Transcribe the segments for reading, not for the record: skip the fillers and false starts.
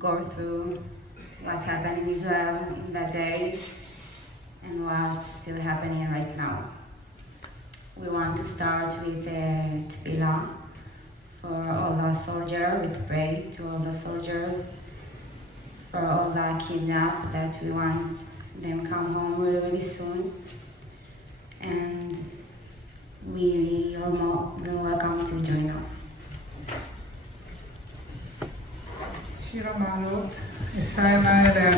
go through what happened in Israel that day and what's still happening right now. We want to start with tefillah for all the soldiers, with pray to all the soldiers, for all the kidnapped, that we want them come home really, really soon. And we are more than welcome to join us. SHIRA מעלות, ישראל נעליה.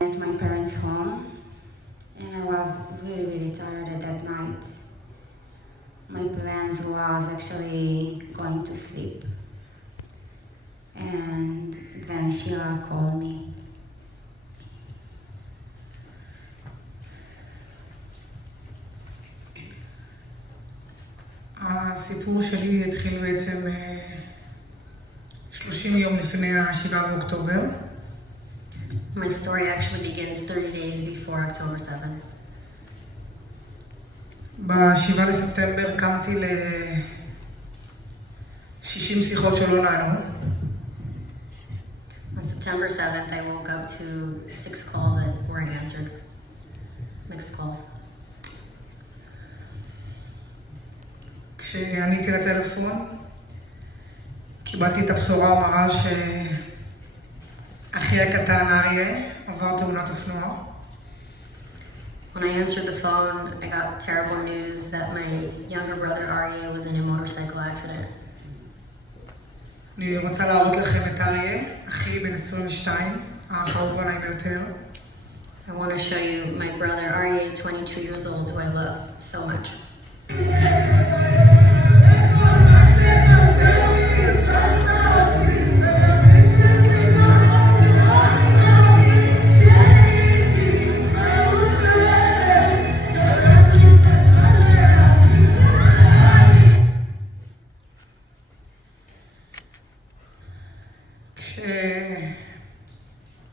At my parents' home, and I was really, really tired at that night. My plans was actually going to sleep, and then SHIRA called me. הסיפור שלי התחיל בעצם 30 יום לפני ה-7 באוקטובר. My story actually begins 30 days before October 7. ב-7 לספטמבר קמתי ל-60 שיחות שלא נענו. On September 7th, I woke up to 6 calls that weren't answered. Mixed calls. כשעניתי לטלפון, קיבלתי את הבשורה המרה שאחי הקטן אריה עבר תאונת אופנוע. When I answered the phone, I got terrible news that my younger brother Aryeh was in a motorcycle accident. אני רוצה להראות לכם את אריה, אחי בן 22, האהוב עליי ביותר. I want to show you my brother Aryeh, 22 years old, who I love so much.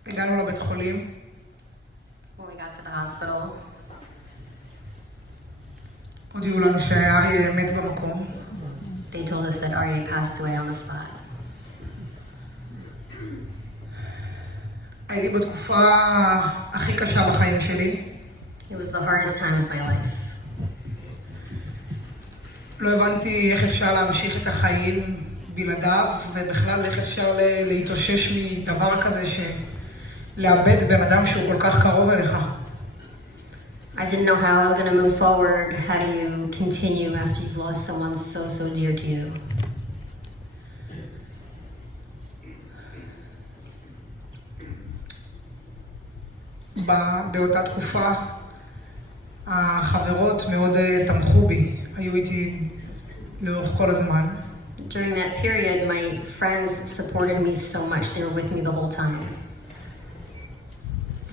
כשהגענו לבית חולים, When we got to the hospital, הודיעו לנו שאריה מת במקום. they told us that Aryeh passed away on the spot. הייתי בתקופה הכי קשה בחיים שלי. It was the hardest time of my life. לא הבנתי איך אפשר להמשיך את החיים בלעדיו, ובכלל איך אפשר להתאושש מדבר כזה לאבד בן אדם שהוא כל כך קרוב אליך. I didn't know how I was going to move forward. How do you continue after you've lost someone so, so dear to you? באותה תקופה החברות מאוד תמכו בי, היו איתי לאורך כל הזמן. During that period, my friends supported me so much. They were with me the whole time.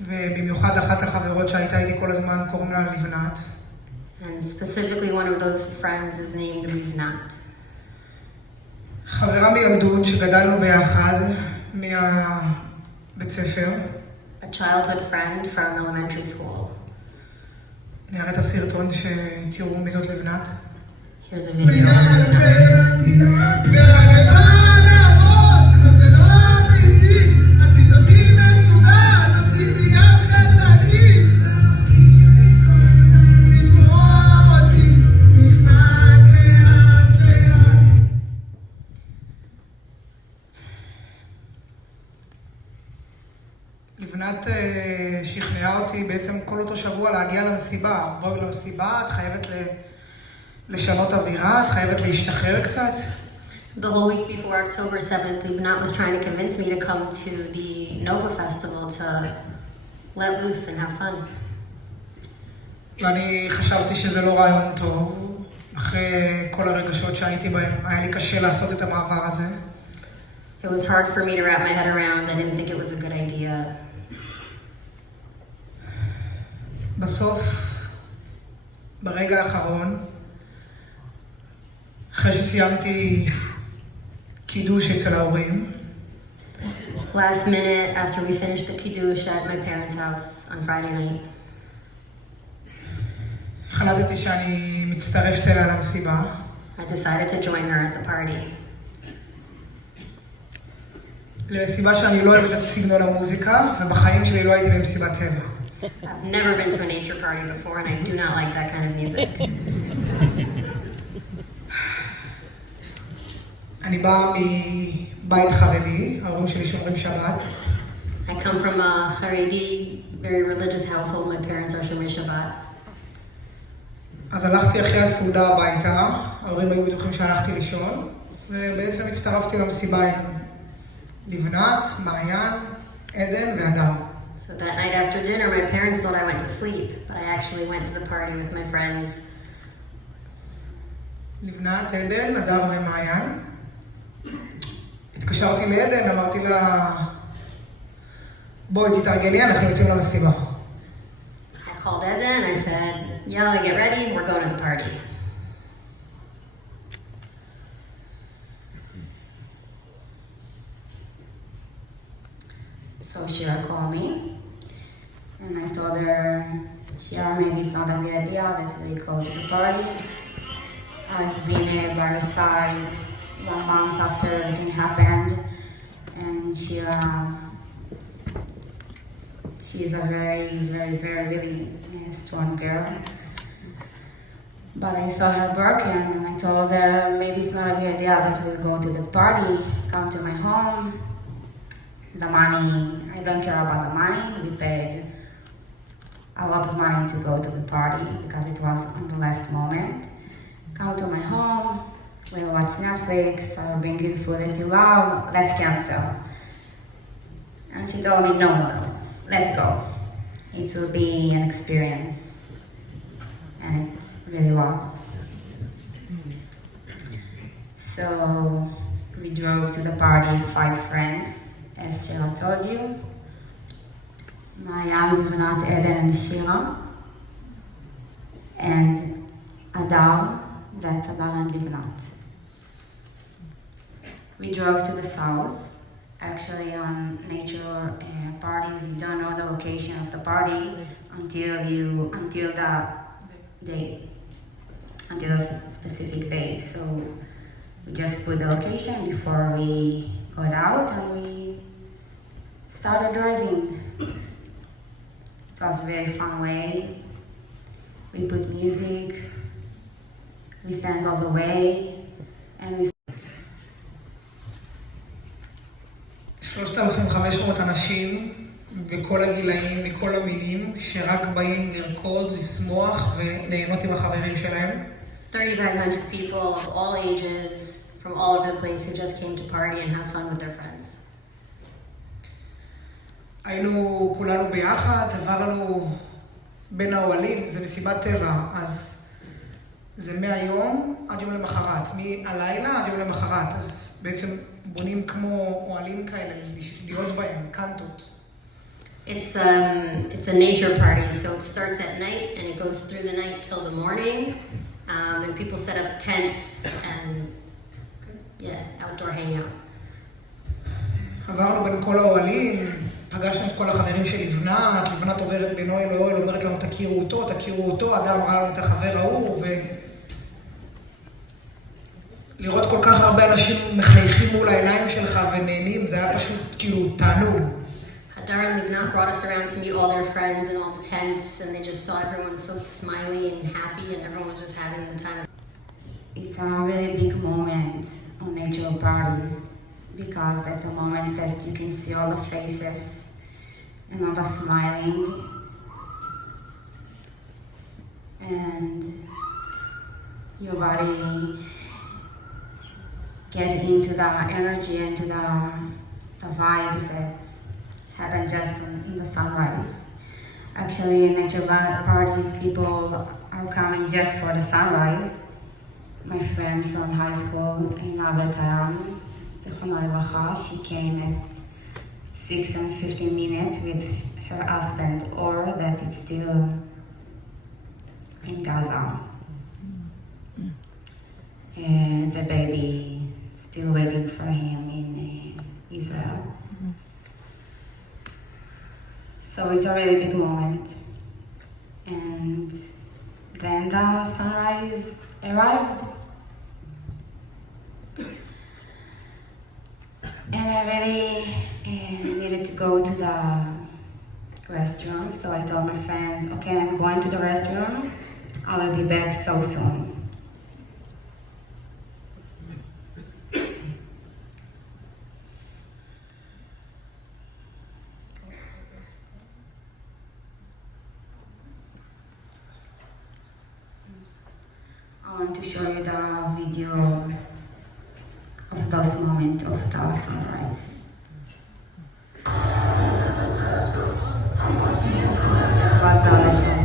ובמיוחד אחת החברות שהייתה איתי כל הזמן קוראים לה לבנת. And specifically one of those friends is named Livnat. חברה מילדות שגדלנו ביחד מהבית ספר. A childhood friend from elementary school. אני אראה את הסרטון שתראו מי זאת לבנת. Here's a video of Livnat. אותי בעצם כל אותו שבוע להגיע למסיבה. בואי למסיבה, את חייבת לשנות אווירה, את חייבת להשתחרר קצת. The whole week before October 7th, Livnat was trying to convince me to come to the Nova Festival to let loose and have fun. ואני חשבתי שזה לא רעיון טוב. אחרי כל הרגשות שהייתי בהם, היה לי קשה לעשות את המעבר הזה. It was hard for me to wrap my head around. I didn't think it was a good idea. בסוף, ברגע האחרון, אחרי שסיימתי קידוש אצל ההורים, Last minute, after we finished the kiddush at my parents' house on Friday night, החלטתי שאני מצטרפת אליה למסיבה. I decided to join her at the party. למסיבה שאני לא אוהבת את סגנון המוזיקה, ובחיים שלי לא הייתי במסיבת טבע. I've never been to a nature party before, and I do not like that kind of music. אני באה מבית חרדי, ההורים שלי שומרים שבת. I come from a Chareidi, very religious household. My parents are Shomrei Shabbat. אז הלכתי אחרי הסעודה הביתה, ההורים היו בטוחים שהלכתי לישון, ובעצם הצטרפתי למסיבה עם לבנת, מעיין, עדן והדר. So that night after dinner, my parents thought I went to sleep, but I actually went to the party with my friends. לבנת, עדן, הדר ומעיין. התקשרתי לעדן, אמרתי לה, בואי תתארגני, אנחנו יוצאים למסיבה. I called Eden, I said, Yalla, get ready, we're going to the party. So Shira called me, and I told her, Shira, maybe it's not a good idea that we go to the party. I've been here by her side 1 month after everything happened, and Shira, she's a very, very, very, really strong girl. But I saw her broken, and I told her, maybe it's not a good idea that we'll go to the party, come to my home. The money, I don't care about the money. We paid a lot of money to go to the party because it was on the last moment. Come to my home, we'll watch Netflix, I'll bring you food that you love, let's cancel. And she told me, no, let's go. It will be an experience. And it really was. So we drove to the party, 5 friends. As Shira told you, Maya, Livnat, Eden, and Shira, and Hadar, that's Hadar and Livnat. We drove to the south. Actually, on nature parties, you don't know the location of the party until a specific day. So we just put the location before we got out, and we started driving. It was a very fun way. We put music, we sang all the way, and we... 3,500 אנשים בכל הגילאים, מכל המינים, שרק באים לרקוד, לשמוח וליהנות עם החברים שלהם. 3,500 people of all ages from all over the place who just came to party and have fun with their friends. היינו כולנו ביחד, עברנו בין האוהלים, זה מסיבת טבע, אז זה מהיום עד יום למחרת, מהלילה עד יום למחרת, אז בעצם בונים כמו אוהלים כאלה, להיות בהם, קנטות. It's a nature party, so it starts at night and it goes through the night till the morning, and people set up tents and outdoor hangout. עברנו בין כל האוהלים, פגשנו את כל החברים של לבנת, לבנת עוברת בינו אל אוהל, אומרת לנו תכירו אותו, הדר אמרה לנו את החבר ההוא, לראות כל כך הרבה אנשים מחייכים מול העיניים שלך ונהנים, זה היה פשוט כאילו תענוג. Hadar and Livnat brought us around to meet all their friends in all the tents, and they just saw everyone so smiley and happy, and everyone was just having the time. It's a really big moment on nature parties because that's a moment that you can see all the faces and all the smiling, and your body get into the energy, into the vibes that happen just in the sunrise. Actually, in nature parties, people are coming just for the sunrise. My friend from high school, Inabel Kayam, Zichrono Levacha, she came at 6 and 15 minutes with her husband, or that is still in Gaza. And the baby still waiting for him in Israel. So it's a really big moment. And then the sunrise arrived. And I really needed to go to the restroom, so I told my friends, okay, I'm going to the restroom. I will be back so soon. I want to show you the video of those moments of the sunrise. That was the lesson.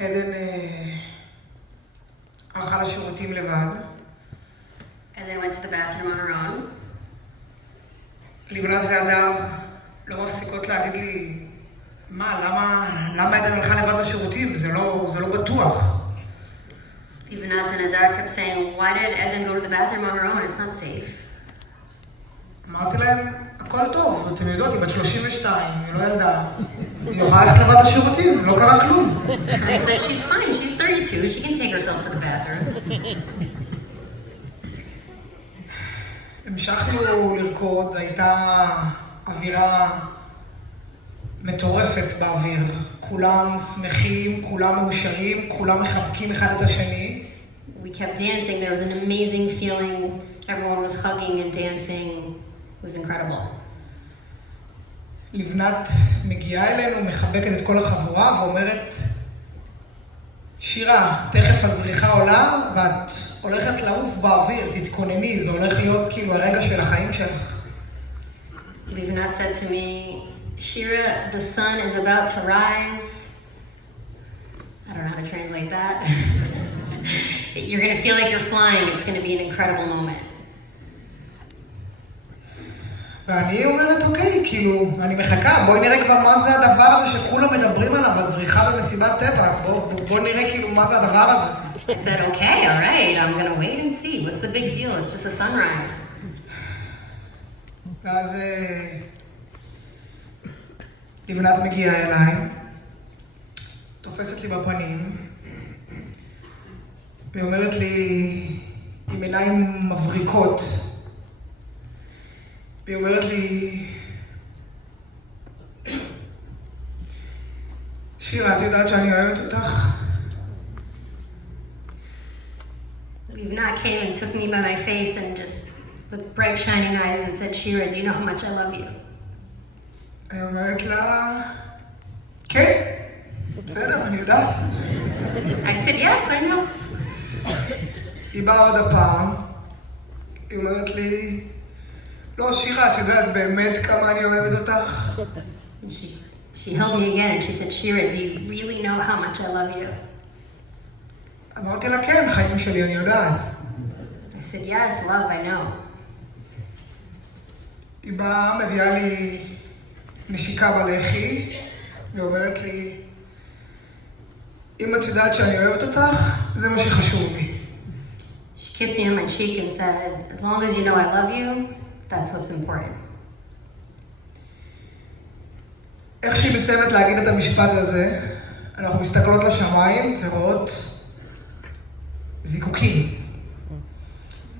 עדן הלכה לשירותים לבד. And they went to the bathroom on her own. לבנת והדר לא מפסיקות להגיד לי, למה עדן הלכה לבד לשירותים? זה לא בטוח. Livnat and Hadar kept saying, why did Eden go to the bathroom on her own? It's not safe. אמרתי להם, הכל טוב, אתם יודעות, היא בת 32, היא לא ילדה. היא יכולה ללכת לבד לשירותים, לא קרה כלום. I said, she's fine, she's 32, she can take herself to the bathroom. המשכנו לרקוד, הייתה אווירה מטורפת באוויר. כולם שמחים, כולם מאושרים, כולם מחבקים אחד את השני. We kept dancing, there was an amazing feeling. Everyone was hugging and dancing. It was incredible. לבנת מגיעה אלינו, מחבקת את כל החבורה ואומרת, שירה, תכף הזריחה עולה ואת הולכת לעוף באוויר, תתכונני, זה הולך להיות כאילו הרגע של החיים שלך. Livnat said to me, Shira, the sun is about to rise. I don't know how to translate that. You're going to feel like you're flying. It's going to be an incredible moment. ואני אומרת, אוקיי, כאילו, אני מחכה, בואי נראה כבר מה זה הדבר הזה שכולם מדברים עליו, הזריחה במסיבת טבע, בואי נראה כאילו מה זה הדבר הזה. I said, okay, all right, I'm going to wait and see. What's the big deal? It's just a sunrise. ואז לבנת מגיעה אליי, תופסת לי בפנים, והיא אומרת לי, עם עיניים מבריקות, והיא אומרת לי, שירה, את יודעת שאני אוהבת אותך? Livnat came and took me by my face and just with bright shining eyes and said, Shira, do you know how much I love you? אני אומרת לה, כן, בסדר, אני יודעת. I said, yes, I know. היא באה עוד הפעם, היא אומרת לי, לא, שירה, את יודעת באמת כמה אני אוהבת אותך? She held me again and she said, Shira, do you really know how much I love you? אמרתי לה, כן, חיים שלי, אני יודעת. I said, yes, love, I know. היא באה, מביאה לי נשיקה בלחי, ואומרת לי, אם את יודעת שאני אוהבת אותך, זה מה שחשוב לי. She kissed me on my cheek and said, as long as you know I love you, that's what's important. איך שהיא מסיימת להגיד את המשפט הזה, אנחנו מסתכלות לשמיים ורואות זיקוקים.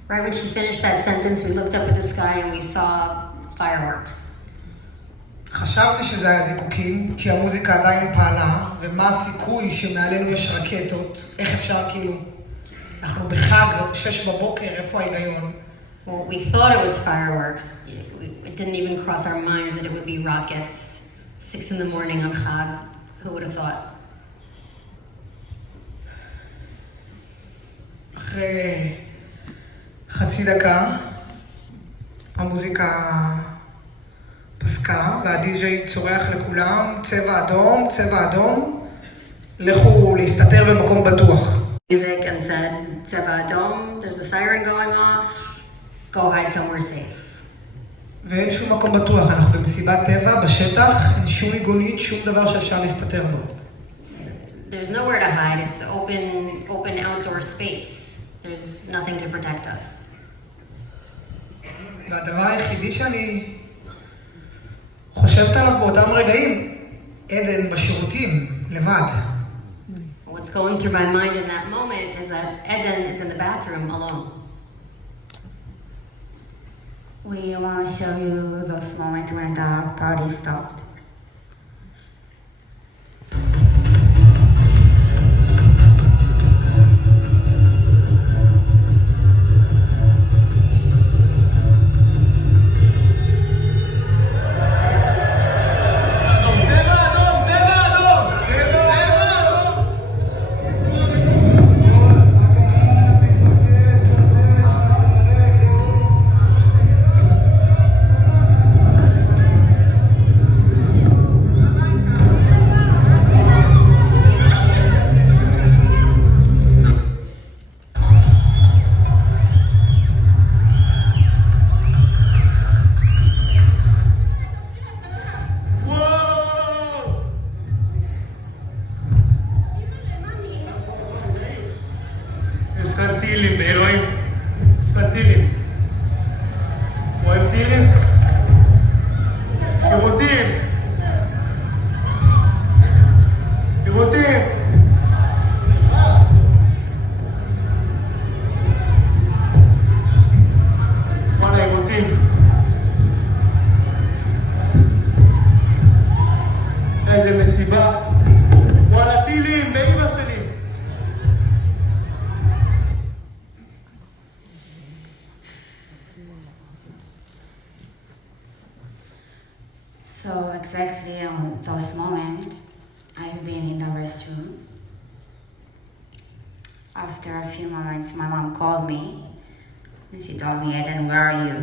Right when she finished that sentence, we looked up at the sky and we saw fireworks. חשבתי שזה היה זיקוקים, כי המוזיקה עדיין פעלה, ומה הסיכוי שמעלינו יש רקטות, איך אפשר כאילו, אנחנו בחג, 6 בבוקר, איפה ההיגיון? Well, we thought it was fireworks. It didn't even cross our minds that it would be rockets. 6 in the morning on Chag. Who would have thought? אחרי חצי דקה, המוזיקה פסקה, והדי-ג'יי צורח לכולם, צבע אדום, צבע אדום, לכו להסתתר במקום בטוח. Music and said, Tseva Adom, there's a siren going off, go hide somewhere safe. ואין שום מקום בטוח, אנחנו במסיבת טבע, בשטח, אין שום עיגונית, שום דבר שאפשר להסתתר בו. There's nowhere to hide, it's the open outdoor space. There's nothing to protect us. והדבר היחידי שאני חושבת עליו באותם רגעים, עדן בשירותים, לבד. What's going through my mind in that moment is that Eden is in the bathroom alone. We want to show you those moments when the party stopped. So exactly on those moments, I've been in the restroom. After a few moments, my mom called me and she told me, Eden, where are you?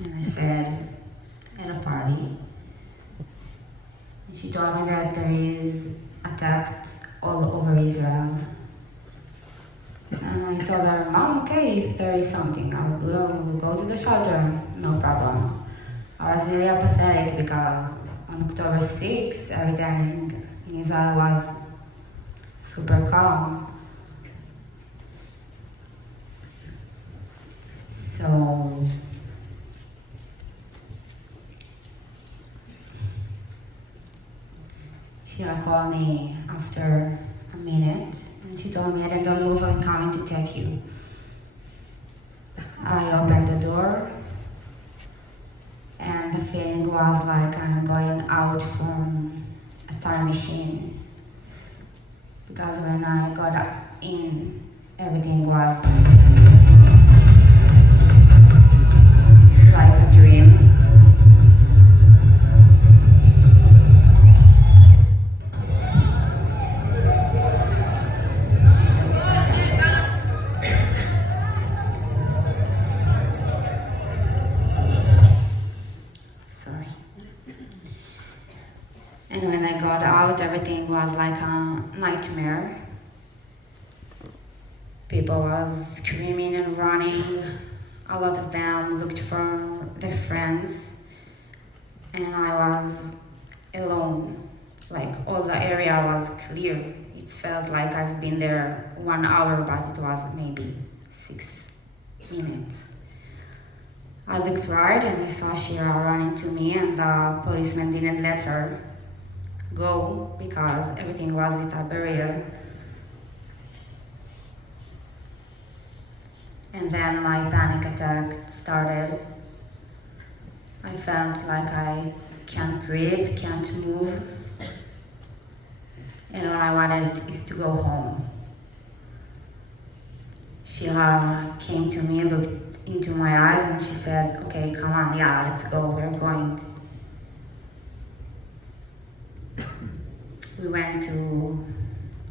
And I said, at a party. And she told me that there is attacks all over Israel. And I told her, Mom, okay, if there is something, we'll go to the shelter, no problem. I was really apathetic because on October 6th, everything in Israel was super calm. So Shira called me after a minute and she told me, don't move, I'm coming to take you. I opened the door and the feeling was like I'm going out from a time machine. Because when I got in, everything was like a dream. And when I got out, everything was like a nightmare. People was screaming and running. A lot of them looked for their friends. And I was alone. Like all the area was clear. It felt like I've been there 1 hour, but it was maybe 6 minutes. I looked right and I saw Shira running to me and the policeman didn't let her go because everything was with a barrier. And then my panic attack started. I felt like I can't breathe, can't move. And all I wanted is to go home. SHIRA came to me, looked into my eyes, and she said, okay, come on, yeah, let's go, we're going. We went to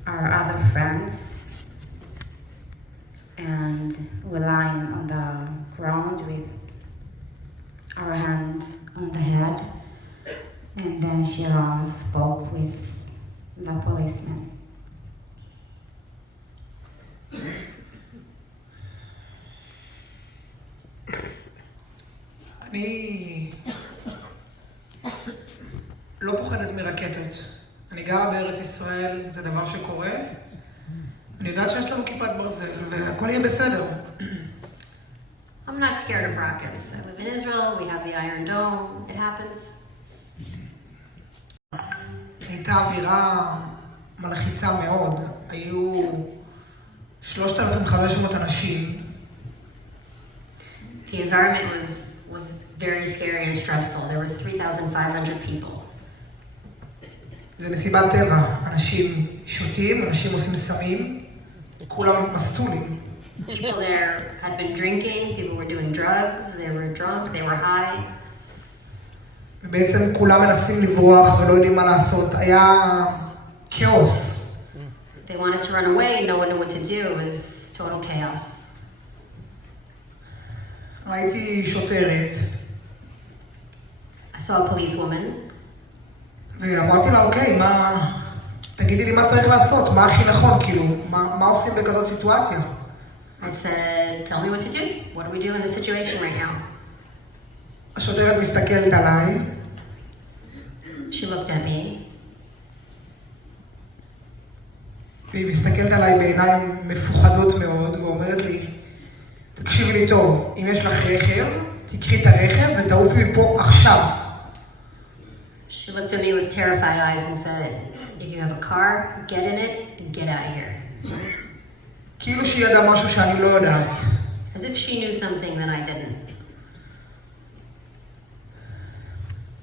our other friends, and we're lying on the ground with our hands on the head, and then SHIRA spoke with the policeman. אני לא פוחדת מרקטות. אני גרה בארץ ישראל, זה דבר שקורה. אני יודעת שיש לנו כיפת ברזל, והכל יהיה בסדר. I'm not scared of rockets. I live in Israel, we have the Iron Dome, it happens. הייתה אווירה מלחיצה מאוד. היו 3,500 אנשים. The environment was very scary and stressful. There were 3,500 people. זה מסיבת טבע. אנשים שותים, אנשים עושים סמים, כולם מסטולים. People there had been drinking, people were doing drugs, they were drunk, they were high. ובעצם כולם מנסים לברוח ולא יודעים מה לעשות. היה כאוס. They wanted to run away, no one knew what to do. It was total chaos. ראיתי שוטרת. I saw a policewoman. ואמרתי לה, אוקיי, תגידי לי מה צריך לעשות, מה הכי נכון, כאילו, מה עושים בכזאת סיטואציה? I said, tell me what to do. What do we do in this situation right now? השוטרת מסתכלת עליי. She looked at me. והיא מסתכלת עליי בעיניים מפוחדות מאוד, ואומרת לי, תקשיבי לי טוב, אם יש לך רכב, תקחי את הרכב ותעופי מפה עכשיו. She looked at me with terrified eyes and said, if you have a car, get in it and get out of here. כאילו שהיא ידעה משהו שאני לא יודעת. As if she knew something that I didn't.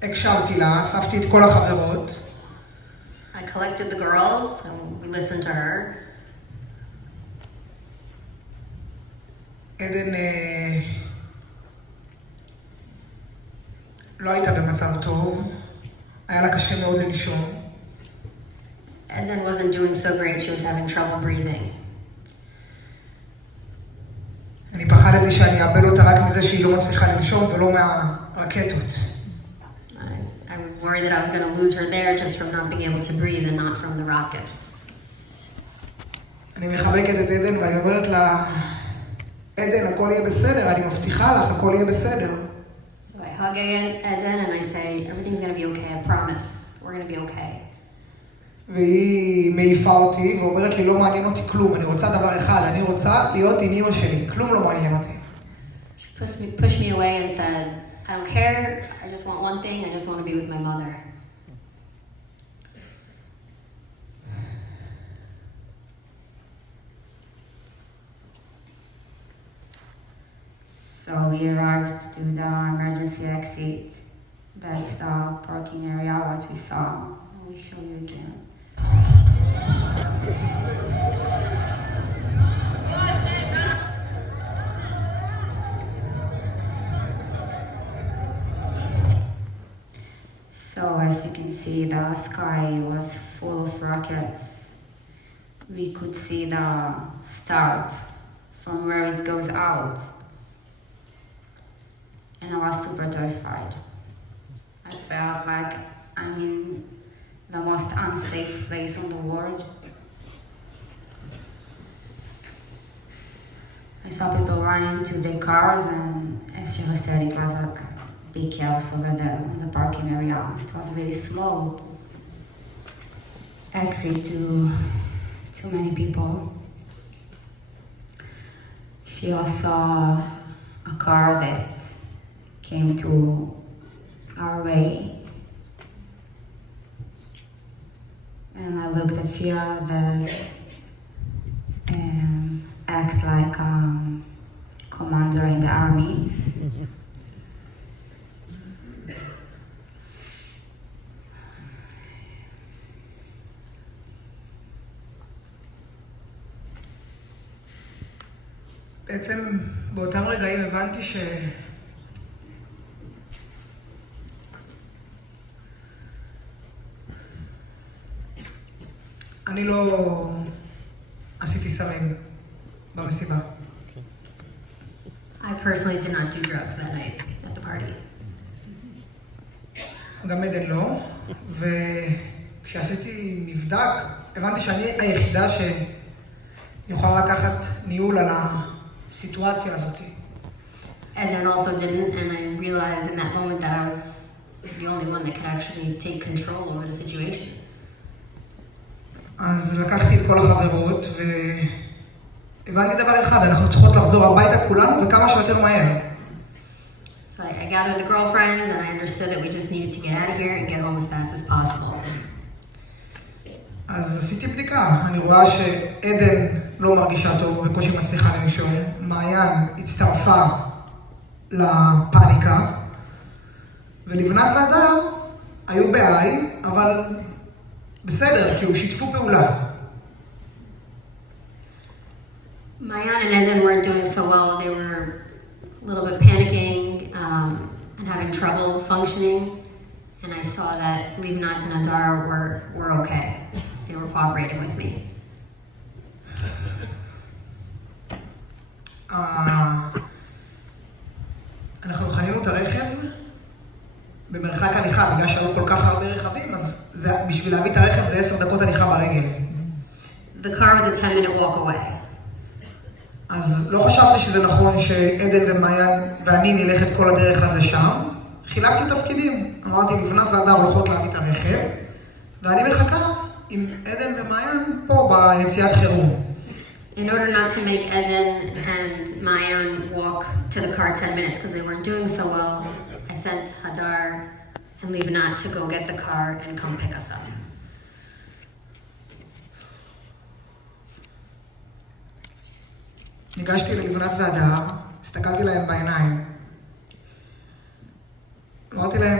הקשבתי לה, אספתי את כל החברות. I collected the girls and we listened to her. עדן לא הייתה במצב טוב, היה לה קשה מאוד לנשום. Eden wasn't doing so great, she was having trouble breathing. אני פחדתי שאני אאבד אותה רק מזה שהיא לא מצליחה לנשום ולא מהרקטות. I was worried that I was going to lose her there just from not being able to breathe and not from the rockets. אני מחבקת את עדן ואני אומרת לה, עדן, הכל יהיה בסדר, אני מבטיחה לך, הכל יהיה בסדר. So I hug Eden and I say, everything's going to be okay, I promise. We're going to be okay. והיא מעיפה אותי ואומרת לי, לא מעניין אותי כלום, אני רוצה דבר אחד, אני רוצה להיות עם אמא שלי, כלום לא מעניין אותי. She pushed me away and said, I don't care, I just want one thing, I just want to be with my mother. So we arrived to the emergency exit. That's the parking area, what we saw. We show you again. So as you can see, the sky was full of rockets. We could see the start from where it goes out. And I was super terrified. I felt like I'm in the most unsafe place in the world. I saw people running to their cars, and as Shira said, it was a big chaos over there in the parking area. It was a very small exit to too many people. Shira saw a car that came to our way. And I looked at Shira that act like commander in the army. בעצם באותם רגעים הבנתי אני לא עשיתי סמים במסיבה. I personally did not do drugs that night at the party. גם עדן לא, וכשעשיתי מבדק, הבנתי שאני היחידה שיכולה לקחת ניהול על הסיטואציה הזאת. Eden also didn't, and I realized in that moment that I was the only one that could actually take control over the situation. אז לקחתי את כל החברות והבנתי דבר אחד, אנחנו צריכות לחזור הביתה כולנו וכמה שיותר מהר. So I gathered the girlfriends and I understood that we just needed to get out of here and get home as fast as possible. אז עשיתי בדיקה, אני רואה שעדן לא מרגישה טוב ובקושי מצליחה לנשום, מעיין הצטרפה לפאניקה, ולבנת והדר היו בעי, אבל בסדר, כאילו שיתפו פעולה. Mayan and Eden weren't doing so well. They were a little bit panicking and having trouble functioning. And I saw that Livnat and Hadar were okay. They were cooperating with me. אנחנו חנינו את הרכב במרחק הליכה, בגלל שהיו כל כך הרבה רכבים, אז בשביל להביא את הרכב זה 10 דקות הליכה ברגל. The car was a 10-minute walk away. אז לא חשבתי שזה נכון שעדן ומעיין ואני נלך את כל הדרך עד לשם. חילקתי תפקידים. אמרתי, לבנת והדר הולכות להביא את הרכב, ואני מחכה עם עדן ומעיין פה ביציאת חירום. In order not to make Eden and Mayan walk to the car 10 minutes because they weren't doing so well, I sent Hadar and Livnat to go get the car and come pick us up. ניגשתי ללבנת והדר, הסתכלתי להם בעיניים. אמרתי להם,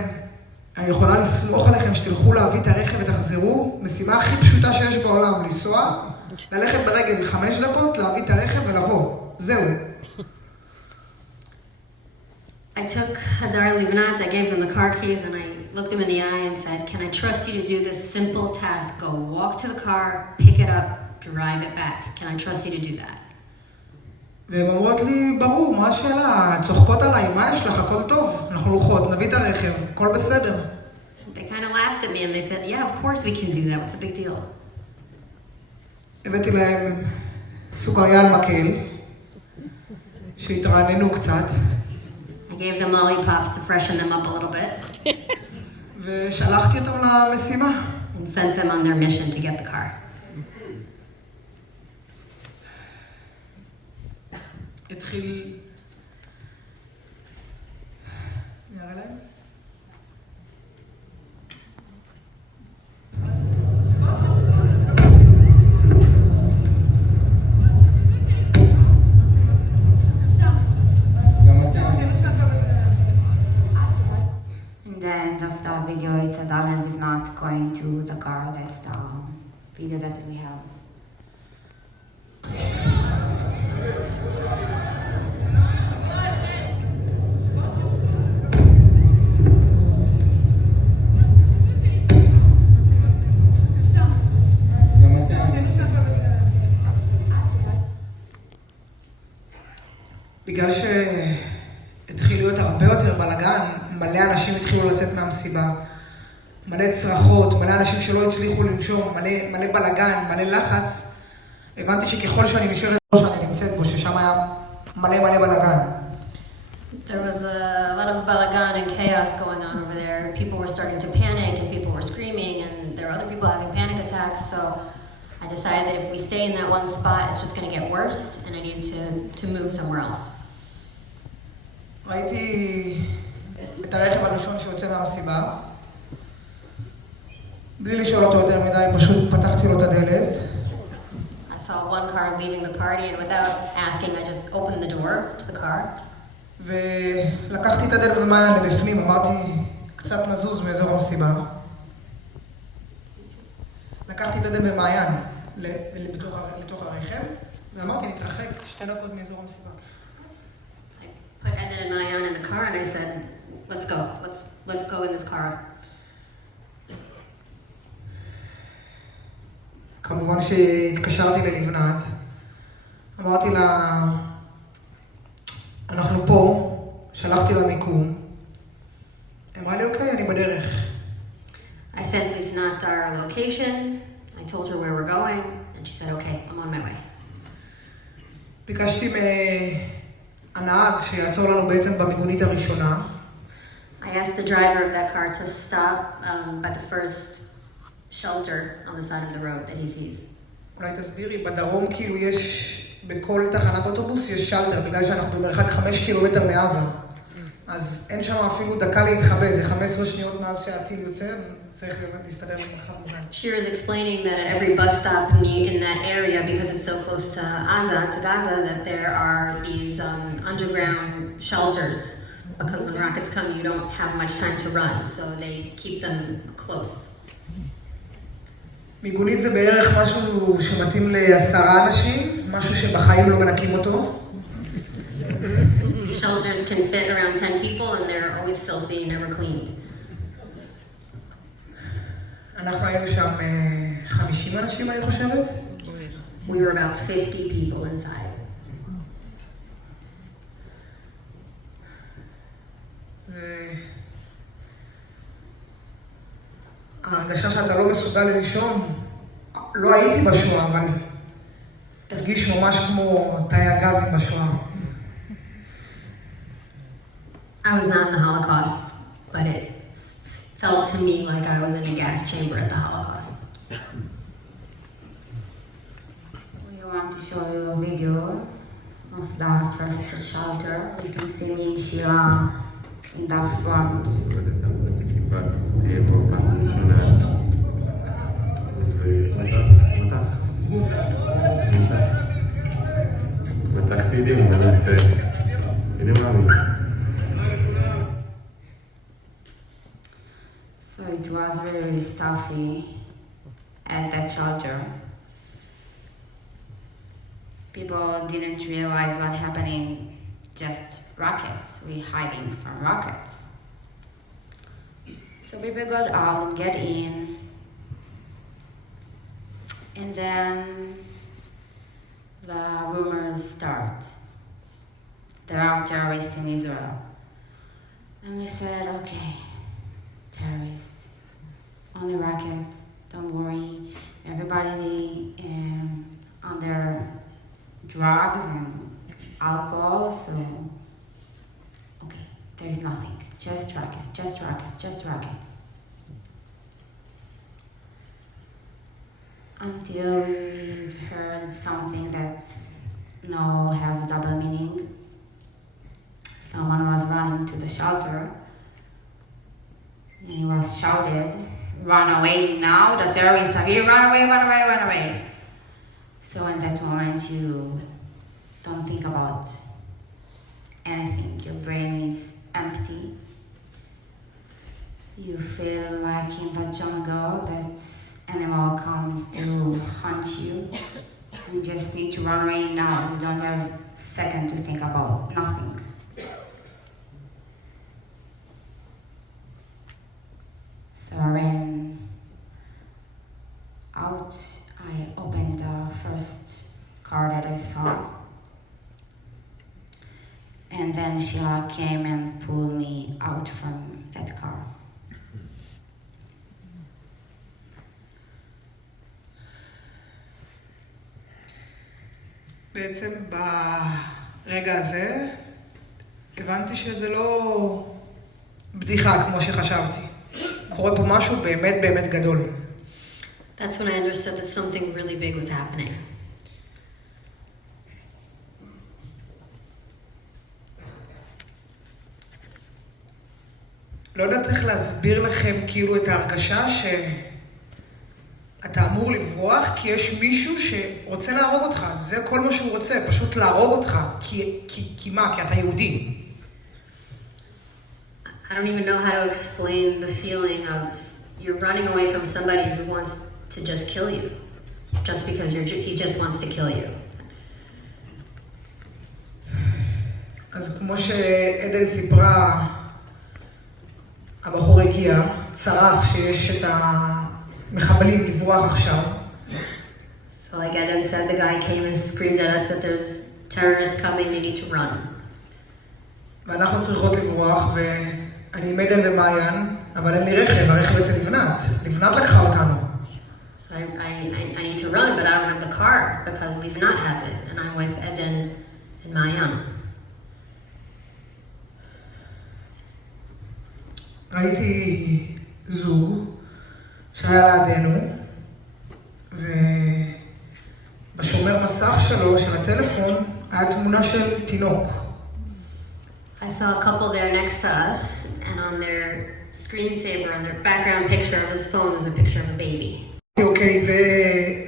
אני יכולה לסמוך עליכם שתלכו להביא את הרכב ותחזרו, משימה הכי פשוטה שיש בעולם, לנסוע, ללכת ברגל 5 דקות, להביא את הרכב ולבוא. זהו. I took Hadar and Livnat, I gave them the car keys and I looked them in the eye and said, can I trust you to do this simple task? Go walk to the car, pick it up, drive it back. Can I trust you to do that? והם אומרות לי, ברור, מה השאלה? צוחקות עליי, מה יש לך? הכל טוב. אנחנו לוחות, נביא את הרכב, הכל בסדר. They kind of laughed at me and they said, yeah, of course we can do that. What's the big deal? הבאתי להם סוכריה על מקל, שהתרעננו קצת. I gave them lollipops to freshen them up a little bit. ושלחתי אותם למשימה. And sent them on their mission to get the car. התחיל... נראה להם? In the end of the video, it's Hadar and Livnat going to the car. That's the video that we have. בגלל שהתחיל להיות הרבה יותר בלגן, מלא אנשים התחילו לצאת מהמסיבה, מלא צרחות, מלא אנשים שלא הצליחו לנשום, מלא בלגן, מלא לחץ, הבנתי שככל שאני נשארת בו שאני נמצאת בו, ששם היה מלא בלגן. There was a lot of balagan and chaos going on over there. People were starting to panic and people were screaming and there were other people having panic attacks. So I decided that if we stay in that one spot, it's just going to get worse and I needed to move somewhere else. ראיתי את הרכב הראשון שיוצא מהמסיבה. בלי לשאול אותו יותר מדי, פשוט פתחתי לו את הדלת. I saw one car leaving the party, and without asking, I just opened the door to the car. ולקחתי את עדן ומעיין לבפנים, אמרתי, קצת נזוז מאזור המסיבה. לקחתי את עדן ומעיין לתוך הרכב, ואמרתי, נתרחק 2 דקות מאזור המסיבה. I put Eden and Mayan in the car, and I said, let's go. Let's go in this car. כמובן שהתקשרתי ללבנת, אמרתי לה, אנחנו פה, שלחתי לה מיקום, אמרה לי, אוקיי, אני בדרך. I sent Livnat our location. I told her where we're going, and she said, okay, I'm on my way. ביקשתי מהנהג שיעצור לנו בעצם במיגונית הראשונה. I asked the driver of that car to stop by the first shelter on the side of the road that he sees. אולי תסבירי, בדרום כאילו יש, בכל תחנת אוטובוס יש שלטר, בגלל שאנחנו במרחק 5 קילומטר מעזה. אז אין שם אפילו דקה להתחבא, זה 15 שניות מאז שהטיל יוצא, צריך להסתדר במרחב מוגן. Shira is explaining that at every bus stop in that area, because it's so close to Gaza, that there are these underground shelters. Because when rockets come, you don't have much time to run, so they keep them close. מיגונית זה בערך משהו שמתאים ל10 אנשים, משהו שבחיים לא מנקים אותו. These shelters can fit around 10 people, and they're always filthy, never cleaned. אנחנו היינו שם 50 אנשים, אני חושבת. We were about 50 people inside. ההרגשה שאתה לא מסוגל לנשום, לא הייתי בשואה, אבל הרגיש ממש כמו תאי הגזים בשואה. I was not in the Holocaust, but it felt to me like I was in a gas chamber at the Holocaust. We want to show you a video of the first shelter. You can see me and SHIRA in the front. So it was really stuffy at that shelter. People didn't realize what happening, just rockets. We hiding from rockets. So people got out and get in. And then the rumors start. There are terrorists in Israel. And we said, okay, terrorists, only rockets, don't worry. Everybody under drugs and alcohol, so okay, there's nothing. Just rockets, just rockets, just rockets. Until we've heard something that's have double meaning. Someone was running to the shelter and he was shouted, "Run away now, the terrorists are here, run away, run away, run away." So in that moment you don't think about anything, your brain is empty. You feel like in the jungle that animal comes to hunt you. You just need to run away now. You don't have a second to think about nothing. So I ran out. I opened the first car that I saw. And then SHIRA came and pulled me out from that car. בעצם ברגע הזה הבנתי שזה לא בדיחה כמו שחשבתי. קורה פה משהו באמת באמת גדול. That's when I understood that something really big was happening. לא יודע, צריך להסביר לכם כאילו את ההרגשה אתה אמור לברוח כי יש מישהו שרוצה להרוג אותך. זה כל מה שהוא רוצה, פשוט להרוג אותך. כי מה? כי אתה יהודי. I don't even know how to explain the feeling of you're running away from somebody who wants to just kill you. Just because he just wants to kill you. אז כמו שעדן סיפרה, הבחור הגיע, צרח שיש את המחבלים לברוח עכשיו. So like Eden said, the guy came and screamed at us that there's terrorists coming, they need to run. ואנחנו צריכות לברוח, ואני עם עדן ומעיין, אבל אין לי רכב, הרכב אצל לבנת. לבנת לקחה אותנו. So I need to run, but I don't have the car because Livnat has it, and I'm with Eden and Mayan. ראיתי זוג שהיה לידינו, ובשומר מסך שלו, של הטלפון, היה תמונה של תינוק. I saw a couple there next to us, and on their screensaver, on their background picture of his phone was a picture of a baby. אוקיי,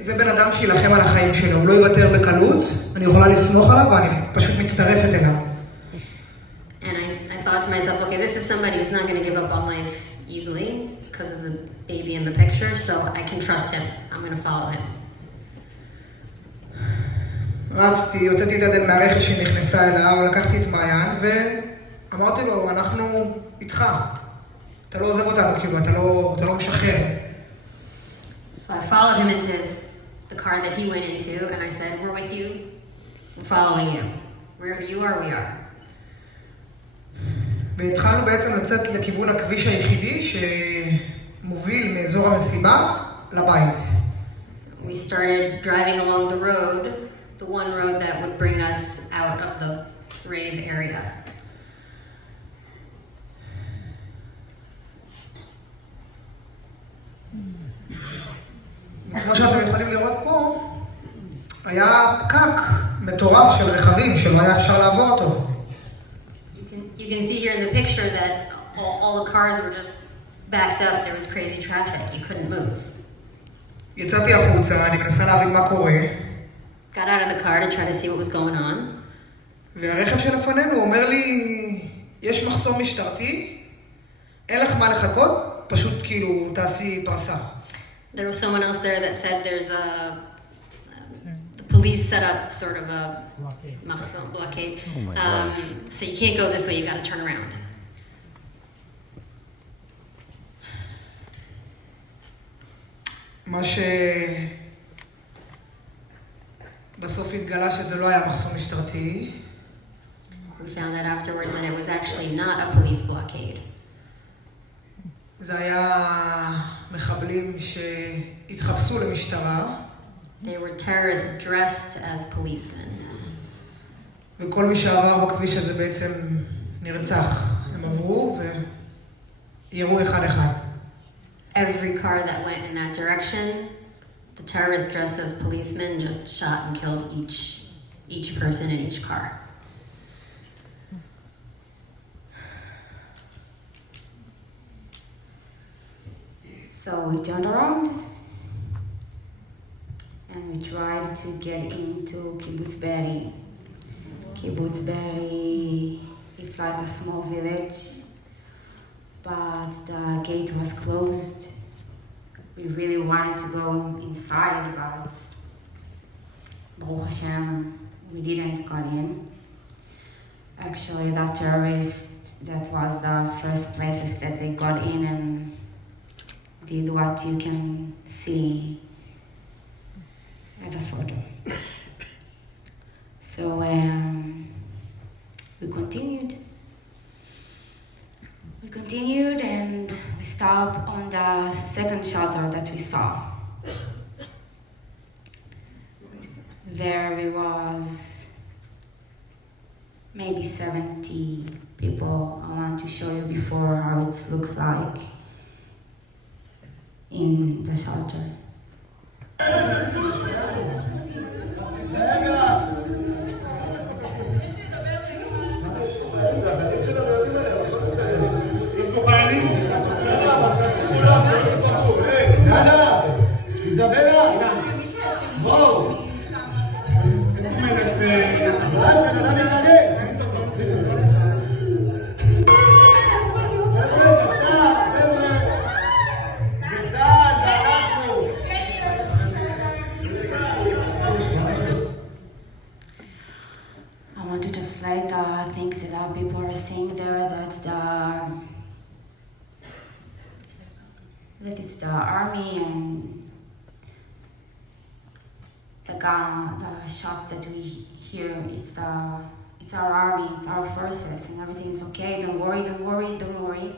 זה בן אדם שילחם על החיים שלו, הוא לא יוותר בקלות, אני יכולה לסמוך עליו ואני פשוט מצטרפת אליו. And I thought to myself, okay, this is somebody who's not going to give up on life easily because of the baby in the picture, so I can trust him. I'm going to follow him. רצתי, הוצאתי את עדן מהרכב שהיא נכנסה אליו, לקחתי את מעיין ואמרתי לו, אנחנו איתך. אתה לא עוזב אותנו, כאילו, אתה לא משחרר. So I followed him into the car that he went into, and I said, we're with you, we're following you. Wherever you are, we are. והתחלנו בעצם לצאת לכיוון הכביש היחידי שמוביל מאזור המסיבה לבית. We started driving along the road, the one road that would bring us out of the rave area. כמו שאתם יכולים לראות פה, היה פקק מטורף של רכבים שלא היה אפשר לעבור אותו. You can see here in the picture that all the cars were just backed up. There was crazy traffic. You couldn't move. יצאתי החוצה, אני מנסה להבין מה קורה. Got out of the car to try to see what was going on. והרכב שלפנינו אומר לי, יש מחסום משטרתי, אין לך מה לחכות, פשוט כאילו תעשי פרסה. There was someone else there that said there's the police set up sort of a blockade. So you can't go this way, you got to turn around. מה שבסוף התגלה שזה לא היה מחסום משטרתי. We found out afterwards that it was actually not a police blockade. זה היה מחבלים שהתחפשו למשטרה. They were terrorists dressed as policemen. וכל מי שעבר בכביש הזה בעצם נרצח. הם עברו וירו אחד אחד. Every car that went in that direction, the terrorists dressed as policemen just shot and killed each person in each car. So we turned around and we tried to get into Kibbutz Be'eri. Kibbutz Be'eri is like a small village, but the gate was closed. We really wanted to go inside, but Baruch Hashem, we didn't go in. Actually, that terrorist, that was the first places that they got in and did what you can see at the photo. So we continued. We continued and we stopped on the second shelter that we saw. There was maybe 70 people. I want to show you before how it looks like in the shelter. Isabel it's the army and the shots that we hear, it's our army, it's our forces, and everything's okay, don't worry, don't worry, don't worry.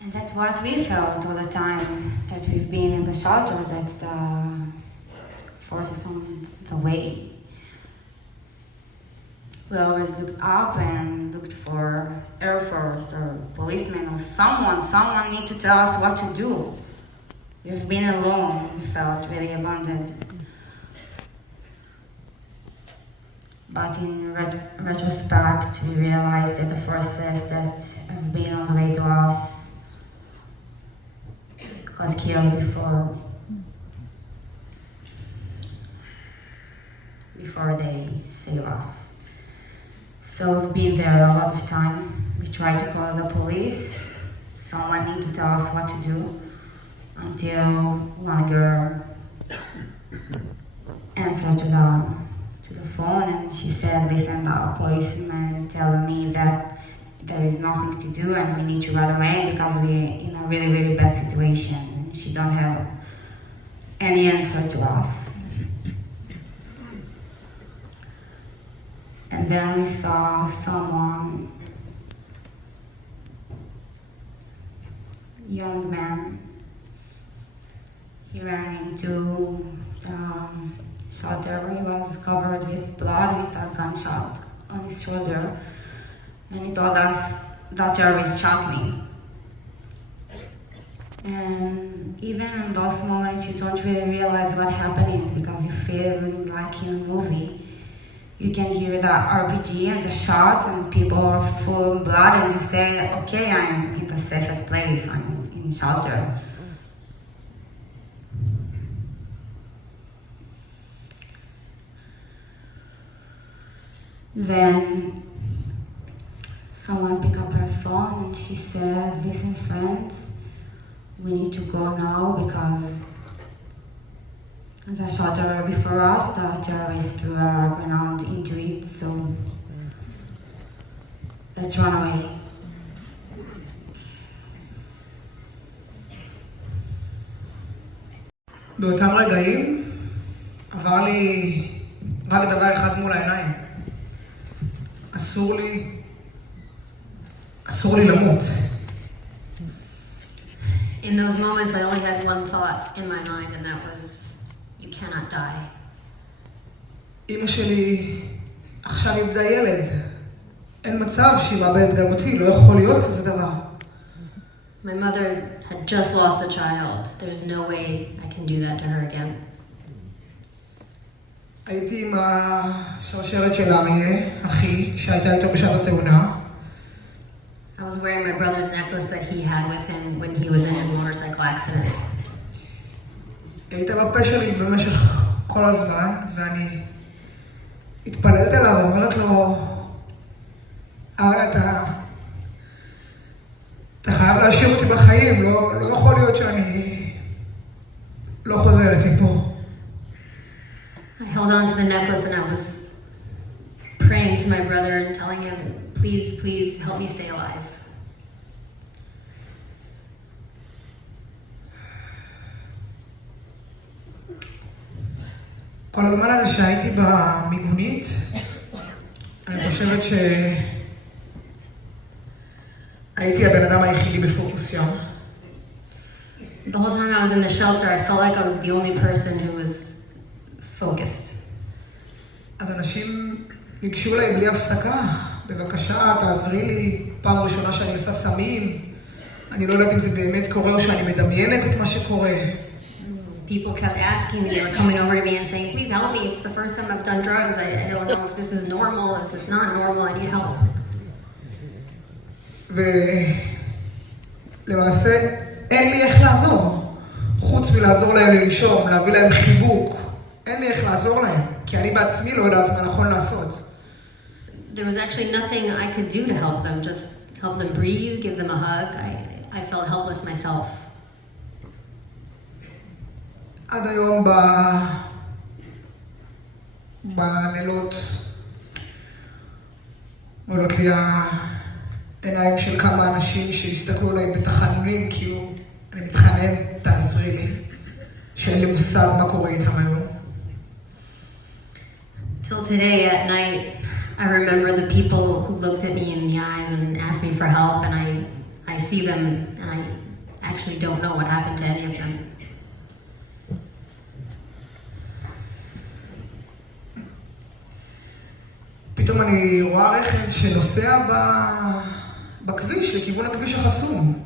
And that's what we felt all the time that we've been in the shelter, that the forces on the way. We always looked up and looked for Air Force or policemen or someone need to tell us what to do. We've been alone, we felt really abandoned. But in retrospect, we realized that the forces that have been on the way to us got killed before they save us. So we've been there a lot of time. We tried to call the police. Someone need to tell us what to do, until one girl answered to the phone, and she said, listen, the policeman tell me that there is nothing to do and we need to run away because we're in a really, really bad situation. And she don't have any answer to us. And then we saw someone, young man, he ran into the shelter where he was covered with blood with a gunshot on his shoulder. And he told us that terrorist shot me. And even in those moments, you don't really realize what's happening because you feel like in a movie. You can hear the RPG and the shots and people are full of blood and you say, okay, I'm in the safest place, I'm in shelter. Then someone picked up her phone and she said, listen friends, we need to go now because the shelter before us, the terrorists threw a grenade into it, so let's run away. באותם רגעים עבר לי רק דבר אחד מול העיניים. אסור לי למות. In those moments, I only had one thought in my mind, and that was, you cannot die. אמא שלי עכשיו איבדה ילד. אין מצב שהיא מאבדת גם אותי, לא יכול להיות כזה דבר. My mother had just lost a child. There's no way I can do that to her again. הייתי עם השרשרת של אריה, אחי, שהייתה איתו בשעת התאונה. I was wearing my brother's necklace that he had with him when he was in his motorcycle accident. היית בפה שלי במשך כל הזמן, ואני התפללת אליו ואומרת לו, אתה חייב להשאיר אותי בחיים, לא יכול להיות שאני לא חוזרת מפה. I held on to the necklace and I was praying to my brother and telling him, please, please help me stay alive. כל הזמן הזה שהייתי במיגונית, אני חושבת שהייתי הבן אדם היחידי בפוקוס ים. The whole time I was in the shelter, I felt like I was the only person who was focused. אז אנשים ניגשו אליי בלי הפסקה, בבקשה, תעזרי לי, פעם ראשונה שאני עושה סמים, אני לא יודעת אם זה באמת קורה או שאני מדמיינת את מה שקורה. People kept asking me, they were coming over to me and saying, please help me, it's the first time I've done drugs, I don't know if this is normal, if this is not normal, I need help. ולמעשה אין לי איך לעזור, חוץ מלעזור להם לנשום, להביא להם חיבוק, אין לי איך לעזור להם, כי אני בעצמי לא יודעת מה נכון לעשות. There was actually nothing I could do to help them, just help them breathe, give them a hug. I felt helpless myself. עד היום בלילות עולות לי העיניים של כמה אנשים שהסתכלו עליי בתחנונים, כאילו אני מתחנן, תעזרי לי, שאין לי מושג מה קורה איתם היום. Till today at night, I remember the people who looked at me in the eyes and asked me for help, and I see them, and I actually don't know what happened to any of them. פתאום אני רואה רכב שנוסע בכביש, לכיוון הכביש החסום.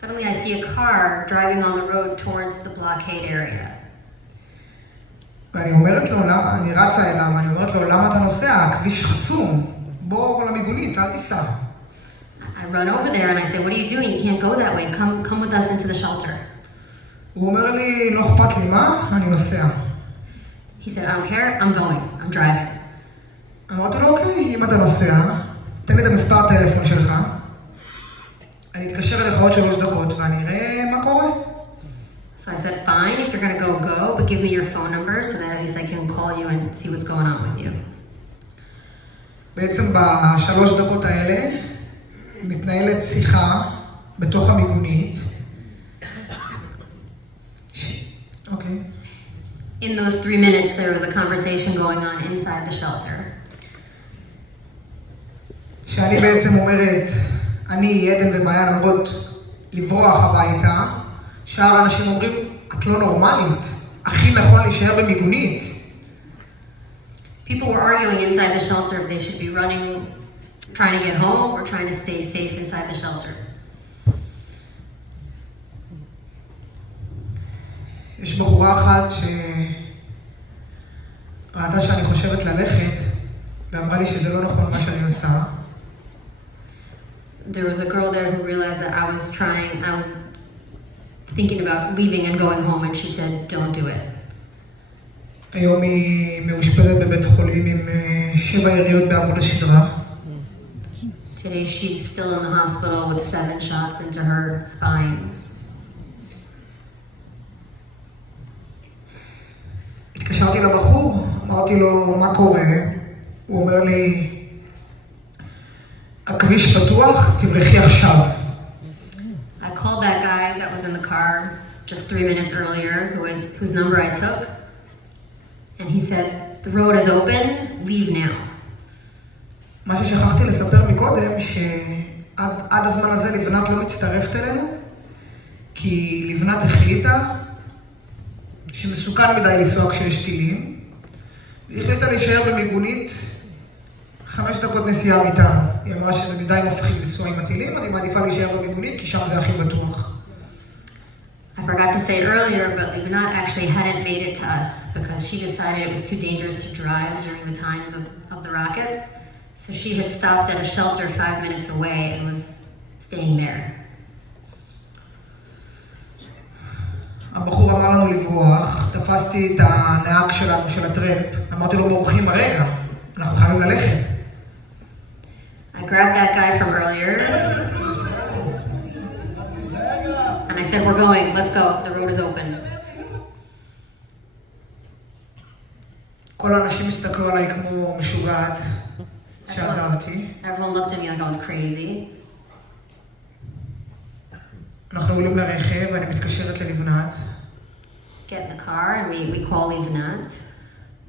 Suddenly I see a car driving on the road towards the blockade area. ואני אומרת לו, אני רצה אליו, ואני אומרת לו, למה אתה נוסע? הכביש חסום. בוא למיגונית, אל תיסע. I run over there and I say, what are you doing? You can't go that way. Come with us into the shelter. הוא אומר לי, לא אכפת לי מה? אני נוסע. He said, I don't care. I'm going. I'm driving. אמרתי לו, אוקיי, אם אתה נוסע, תן לי את המספר טלפון שלך. אני אתקשר אליך עוד 3 דקות ואני אראה מה קורה. So I said, fine, if you're going to go, but give me your phone number so that at least I can call you and see what's going on with you. בעצם ב3 דקות האלה מתנהלת שיחה בתוך המיגונית. אוקיי. In those 3 minutes, there was a conversation going on inside the shelter. שאני בעצם אומרת, אני, עדן ומעיין אמרות לברוח הביתה, שאר האנשים אומרים, את לא נורמלית, הכי נכון להישאר במיגונית. People were arguing inside the shelter if they should be running, trying to get home or trying to stay safe inside the shelter. יש בחורה אחת שראתה שאני חושבת ללכת, ואמרה לי שזה לא נכון מה שאני עושה. There was a girl there who realized that I was thinking about leaving and going home, and she said, don't do it. היום היא מאושפזת בבית חולים עם 7 יריות בעמוד השדרה. Today she's still in the hospital with 7 shots into her spine. התקשרתי לבחור, אמרתי לו מה קורה, הוא אומר לי, הכביש פתוח, תברחי עכשיו. I called that guy that was in the car just 3 minutes earlier, whose number I took, and he said, the road is open, leave now. מה ששכחתי לספר מקודם, שעד הזמן הזה לבנת לא מצטרפת אלינו, כי לבנת החליטה שמסוכן מדי לנסוע כשיש טילים, והיא החליטה להישאר במיגונית 5 דקות נסיעה מאיתנו. היא אמרה שזה מדי מפחיד לנסוע עם הטילים, אז היא מעדיפה להישאר במיגונית, כי שם זה הכי בטוח. I forgot to say earlier, but Livnat actually hadn't made it to us because she decided it was too dangerous to drive during the times of the rockets. So she had stopped at a shelter 5 minutes away and was staying there. הבחור אמר לנו לברוח, תפסתי את הנהג שלנו, של הטרמפ, אמרתי לו בורחים הרגע, אנחנו חייבים ללכת. I grabbed that guy from earlier and I said, we're going, let's go, the road is open. כל האנשים הסתכלו עליי כמו משוגעת שעזבתי. Everyone looked at me like I was crazy. אנחנו עולים לרכב ואני מתקשרת ללבנת. Get in the car and we call Livnat.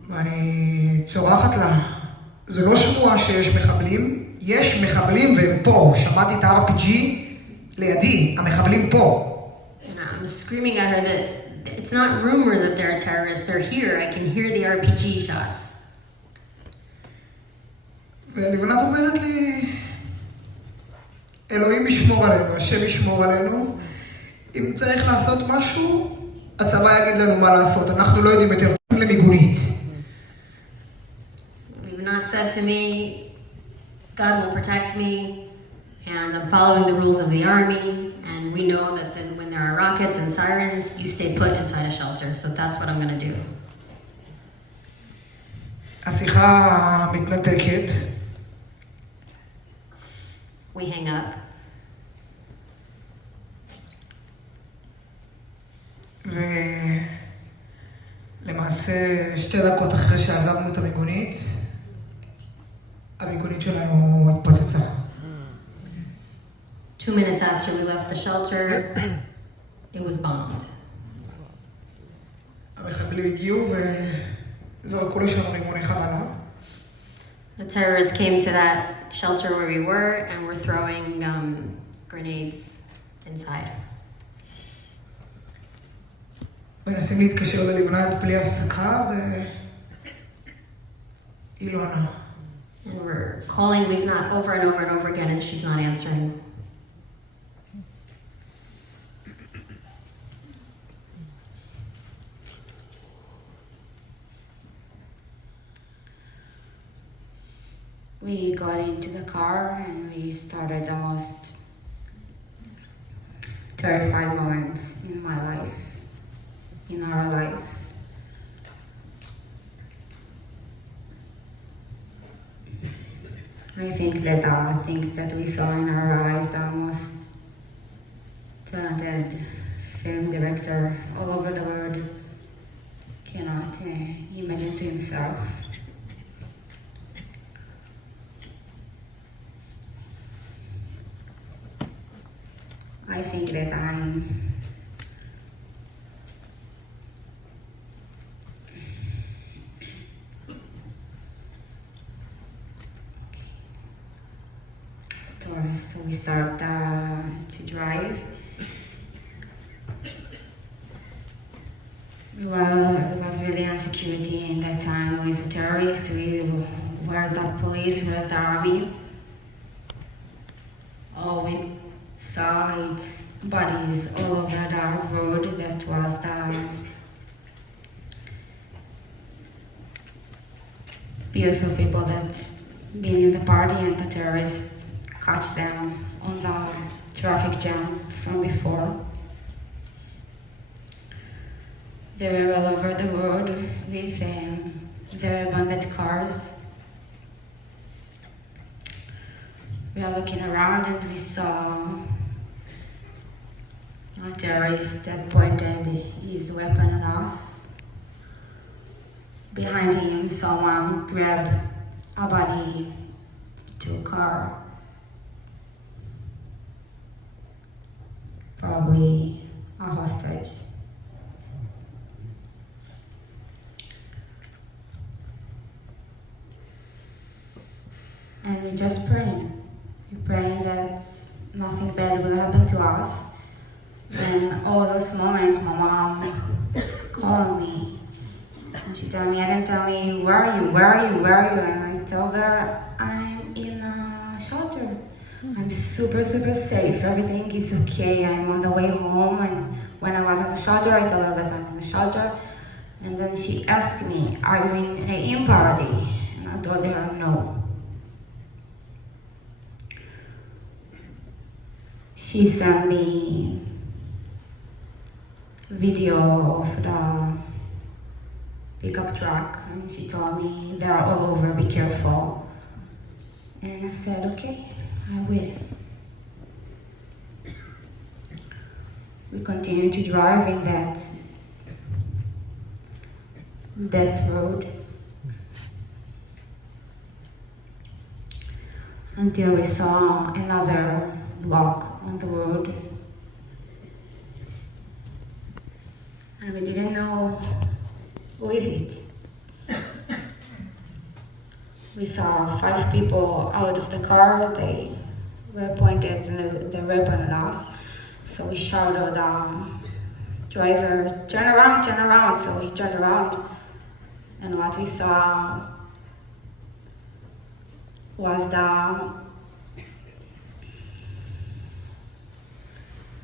ואני צורחת לה, זה לא שמועה שיש מחבלים, יש מחבלים והם פה, שמעתי את ה-RPG לידי, המחבלים פה. And I'm screaming at her that it's not rumors that they're terrorists, they're here, I can hear the RPG shots. ולבנת אומרת לי, אלוהים ישמור עלינו, השם ישמור עלינו, אם צריך לעשות משהו, הצבא יגיד לנו מה לעשות, אנחנו לא יודעים יותר, למיגונית. Livnat said to me, God will protect me, and I'm following the rules of the army, and we know that when there are rockets and sirens, you stay put inside a shelter, so that's what I'm going to do. השיחה מתנתקת. We hang up. ולמעשה 2 דקות אחרי שעזבנו את המיגונית, המיגונית שלנו התפוצצה. 2 minutes after we left the shelter, it was bombed. המחבלים הגיעו וזרקו לשם רימוני חבלה. The terrorists came to that shelter where we were and were throwing grenades inside. מנסים להתקשר ללבנת בלי הפסקה והיא לא עונה. And we're calling Livnat over and over and over again and she's not answering. We got into the car and we started the most terrified moments in my life, in our life. I think that the things that we saw in our eyes, the most talented film director all over the world cannot imagine to himself. I think that so we start to drive. Well, there was really insecurity in that time with the terrorists, where's the police, where's the army. All we saw its bodies all over the road. That was the beautiful people that been in the party and the terrorists catch them on the traffic jam from before. They were all over the road with their abandoned cars. We are looking around and we saw a terrorist that pointed his weapon at us. Behind him, someone grabbed a body to a car. Probably a hostage. And we're just praying. We're praying that nothing bad will happen to us. And all those moments, my mom called me. And she told me, Ellen, tell me, where are you? And I told her, I'm in a shelter. I'm super, super safe. Everything is okay. I'm on the way home. And when I was at the shelter, I told her that I'm in the shelter. And then she asked me, are you in a party? And I told her no. She sent me a video of the pickup truck and she told me they're all over, be careful. And I said, okay, I will. We continued to drive in that death road until we saw another block on the road. And we didn't know who is it. We saw 5 people out of the car. They were pointed their weapon at us. So we shouted, driver, turn around. So he turned around. And what we saw was the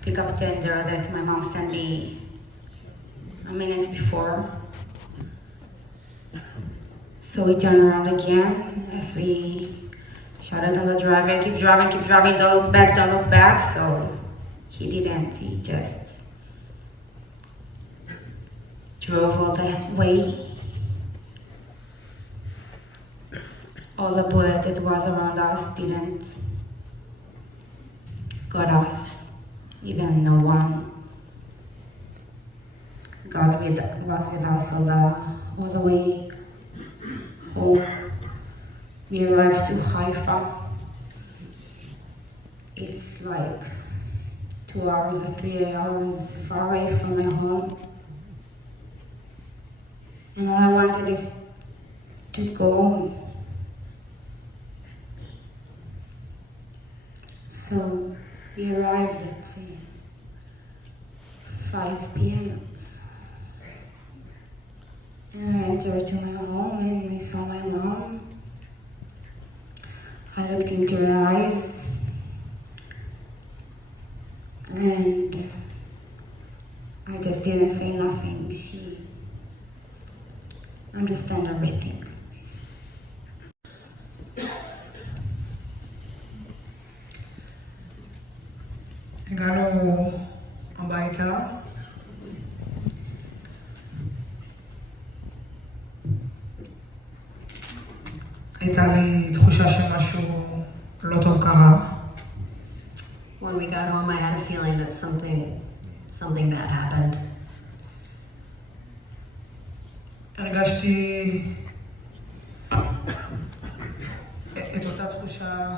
pickup tender that my mom sent me a minute before. So we turned around again as we shouted on the driver, keep driving, don't look back. So he didn't, he just drove all the way. All the bullet that was around us didn't got us. Even no one. God was with us all the way home. We arrived to Haifa. It's like 2 hours or 3 hours far away from my home. And all I wanted is to go home. So we arrived at 5 p.m. And I entered to my home and I saw my mom. I looked into her eyes and I just didn't say nothing. She understood everything. הגענו הביתה. הייתה לי תחושה שמשהו לא טוב קרה. When we got home, I had a feeling that something bad happened. הרגשתי את אותה תחושה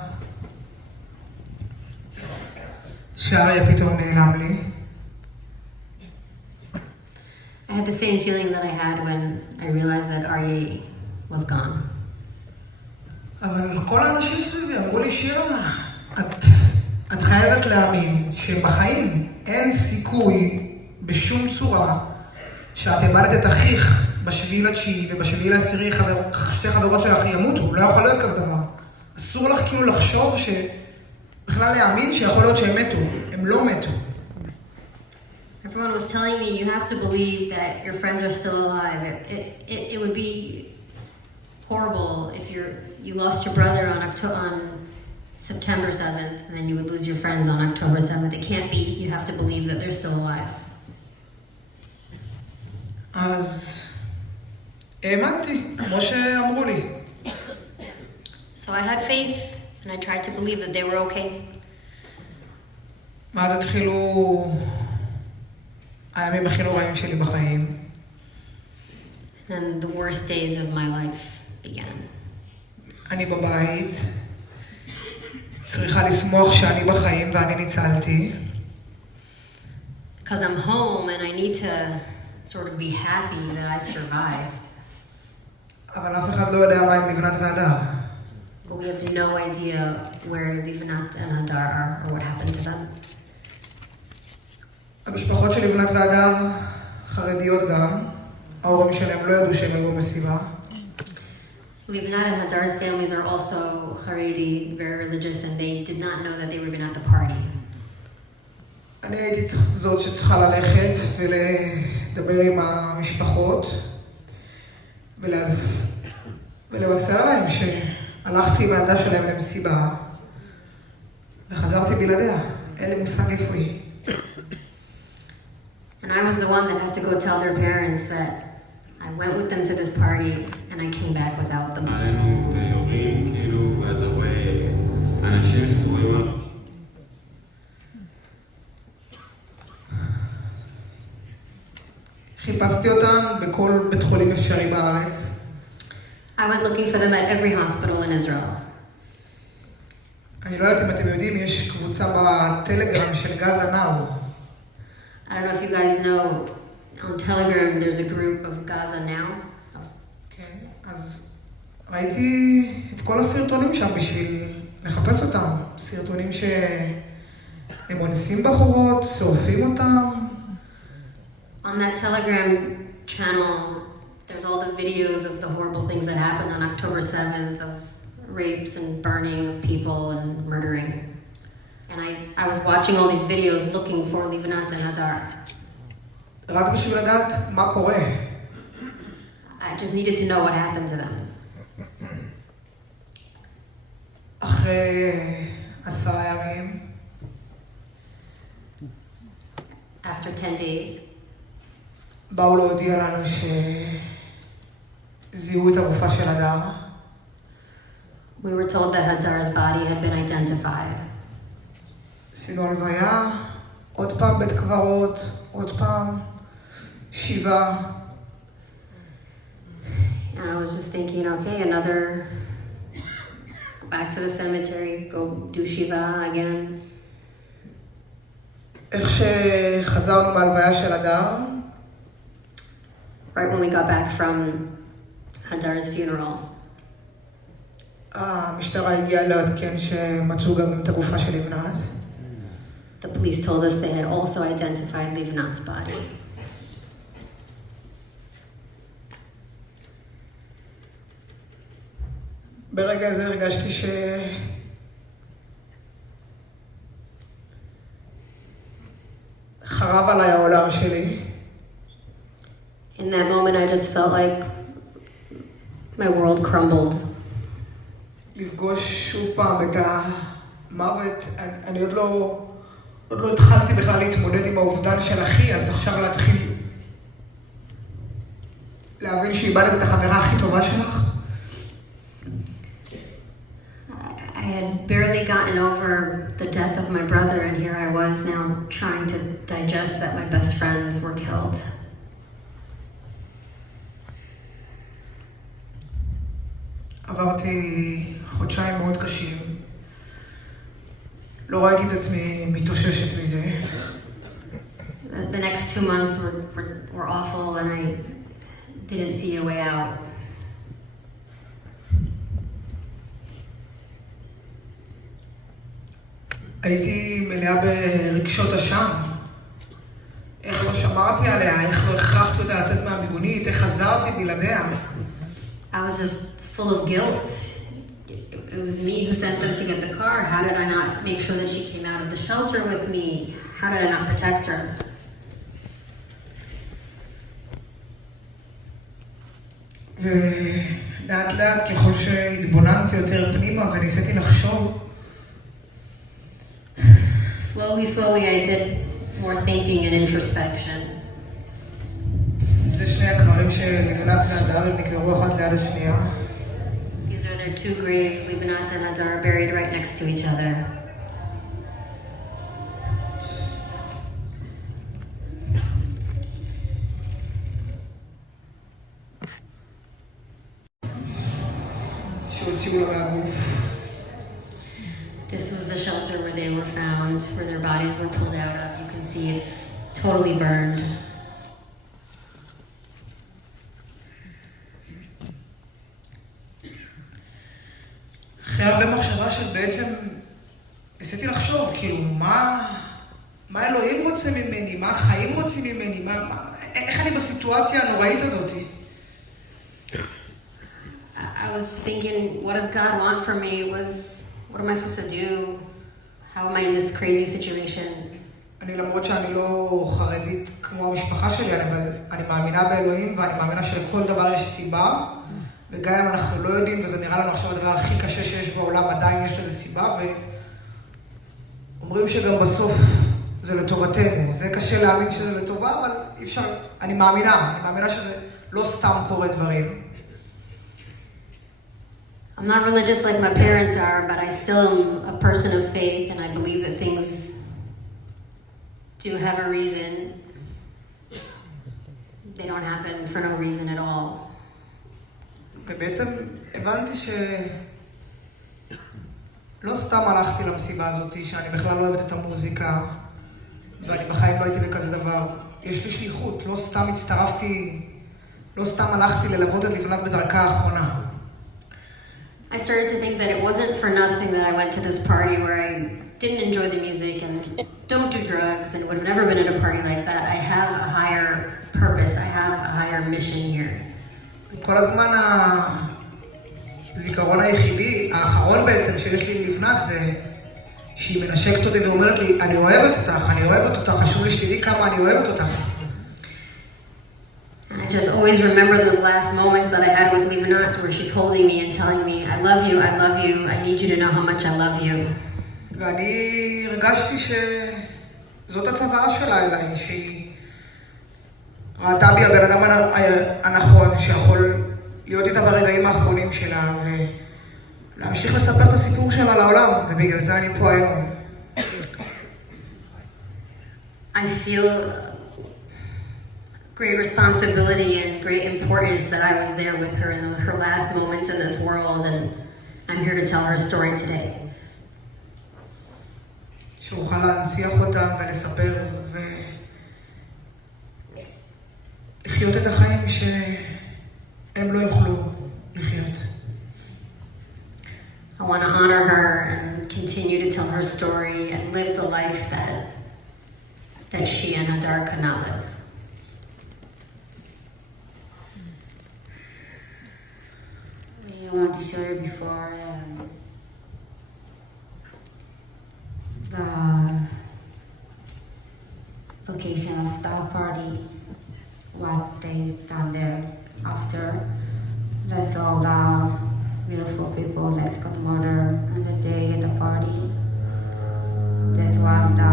שאריה פתאום נעלם לי. I had the same feeling that I had when I realized that Arye was gone. אבל כל האנשים סביבי אמרו לי, שירה, את חייבת להאמין שבחיים אין סיכוי בשום צורה שאת איבדת את אחיך ב7.9 וב7.10 שתי חברות שלך ימותו. לא יכול להיות כזה דבר. אסור לך כאילו לחשוב בכלל להאמין שיכול להיות שהם מתו. הם לא מתו. Everyone was telling me you have to believe that your friends are still alive. It would be horrible if you lost your brother on September 7th and then you would lose your friends on October 7th. It can't be. You have to believe that they're still alive. אז האמנתי, כמו שאמרו לי. So I had faith and I tried to believe that they were okay. מאז התחילו הימים הכי נוראים שלי בחיים. And the worst days of my life began. אני בבית, צריכה לשמוח שאני בחיים ואני ניצלתי. Because I'm home and I need to sort of be happy that I survived. אבל אף אחד לא יודע מה עם לבנת והדר. But we have no idea where Livnat and Hadar are or what happened to them. המשפחות של לבנת והדר חרדיות גם. ההורים שלהם לא ידעו שהם היו במסיבה. Livnat and Hadar's families are also Chareidi, very religious, and they did not know that they were even at the party. אני הייתי זאת שצריכה ללכת ולדבר עם המשפחות ולבשר להם שהלכתי עם הילדה שלהם למסיבה וחזרתי בלעדיה. אין לי מושג איפה היא. And I was the one that had to go tell their parents that I went with them to this party and I came back without them. עלינו יורים כאילו, ואתה רואה אנשים סרועים על... חיפשתי אותם בכל בית חולים אפשרי בארץ. I went looking for them at every hospital in Israel. אני לא יודעת אם אתם יודעים, יש קבוצה בטלגרם של גזה נאו. I don't know if you guys know, on Telegram there's a group of Gaza Now. כן, אז ראיתי את כל הסרטונים שם בשביל לחפש אותם. סרטונים שהם אונסים בחורות, שורפים אותם. On that Telegram channel, there's all the videos of the horrible things that happened on October 7th, of rapes and burning of people and murdering. And I was watching all these videos looking for Livnat and Hadar. רק בשביל לדעת מה קורה. I just needed to know what happened to them. אחרי 10 ימים, After 10 days, באו להודיע לנו שזיהו את הגופה של הדר. we were told that Hadar's body had been identified. עשינו הלוויה, עוד פעם בית קברות, עוד פעם שיבה. And I was just thinking, okay, another, go back to the cemetery, go do Shiva again. איך שחזרנו מהלוויה של הדר, right when we got back from Hadar's funeral, המשטרה הגיעה לעדכן שמצאו גם את הגופה של לבנת. the police told us they had also identified Livnat's body. ברגע הזה הרגשתי חרב עליי העולם שלי. In that moment, I just felt like my world crumbled. לפגוש שוב פעם את המוות, אני עוד לא התחלתי בכלל להתמודד עם האובדן של אחי, אז עכשיו להתחיל להבין שאיבדת את החברה הכי טובה שלך. I had barely gotten over the death of my brother, and here I was now trying to digest that my best friends were killed. עברתי חודשיים מאוד קשים. לא ראיתי את עצמי מתאוששת מזה. The next 2 months were awful, and I didn't see a way out. הייתי מלאה ברגשות אשם. איך לא שמרתי עליה, איך לא הכרחתי אותה לצאת מהמיגונית, איך חזרתי בלעדיה. I was just full of guilt. It was me who sent them to get the car. How did I not make sure that she came out of the shelter with me? How did I not protect her? ולאט לאט ככל שהתבוננתי יותר פנימה וניסיתי לחשוב, Slowly, I did more thinking and introspection. זה שני הקברים של לבנת והדר, הם נקברו אחת ליד השנייה. These are their 2 graves. Livnat and Hadar buried right next to each other. שהוציאו לה מהגוף. This was the shelter where they were found, where their bodies were pulled out of. You can see it's totally burned. אחרי הרבה מחשבה של בעצם ניסיתי לחשוב, כאילו, מה אלוהים רוצה ממני, מה החיים רוצים ממני, איך אני בסיטואציה הנוראית הזאת? I was just thinking, what does God want from me? What am I supposed to do? How am I in this crazy situation? אני למרות שאני לא חרדית כמו המשפחה שלי, אבל אני מאמינה באלוהים ואני מאמינה שלכל דבר יש סיבה, וגם אם אנחנו לא יודעים, וזה נראה לנו עכשיו הדבר הכי קשה שיש בעולם, עדיין יש לזה סיבה, ואומרים שגם בסוף זה לטובתנו. זה קשה להאמין שזה לטובה, אבל אי אפשר, אני מאמינה שזה לא סתם קורה דברים. I'm not religious like my parents are, but I still am a person of faith, and I believe that things do have a reason. They don't happen for no reason at all. ובעצם הבנתי לא סתם הלכתי למסיבה הזאת, שאני בכלל לא אוהבת את המוזיקה, ואני בחיים לא הייתי בכזה דבר. יש לי שליחות, לא סתם הלכתי ללוות את לבנת בדרכה האחרונה. I started to think that it wasn't for nothing that I went to this party where I didn't enjoy the music and don't do drugs and would have never been at a party like that. I have a higher purpose. I have a higher mission here. כל הזמן הזיכרון היחידי, האחרון בעצם שיש לי עם לבנת זה שהיא מנשקת אותי ואומרת לי, אני אוהבת אותך, חשוב לי שתדעי כמה אני אוהבת אותך. I just always remember those last moments that I had with Livnat where she's holding me and telling me, I love you, I need you to know how much I love you. ואני הרגשתי שזאת הצוואה שלה אליי, שהיא ראתה בי הבן אדם הנכון, שיכול להיות איתה ברגעים האחרונים שלה ולהמשיך לספר את הסיפור שלה לעולם, ובגלל זה אני פה היום. I feel great responsibility and great importance that I was there with her in her last moments in this world, and I'm here to tell her story today. שאוכל להנציח אותם ולספר ולחיות את החיים שהם לא יוכלו לחיות. I want to honor her and continue to tell her story and live the life that she and Hadar could not live. We want to show you before the location of the party, what they've done there after. That's all the beautiful people that got murdered on the day at the party. That was the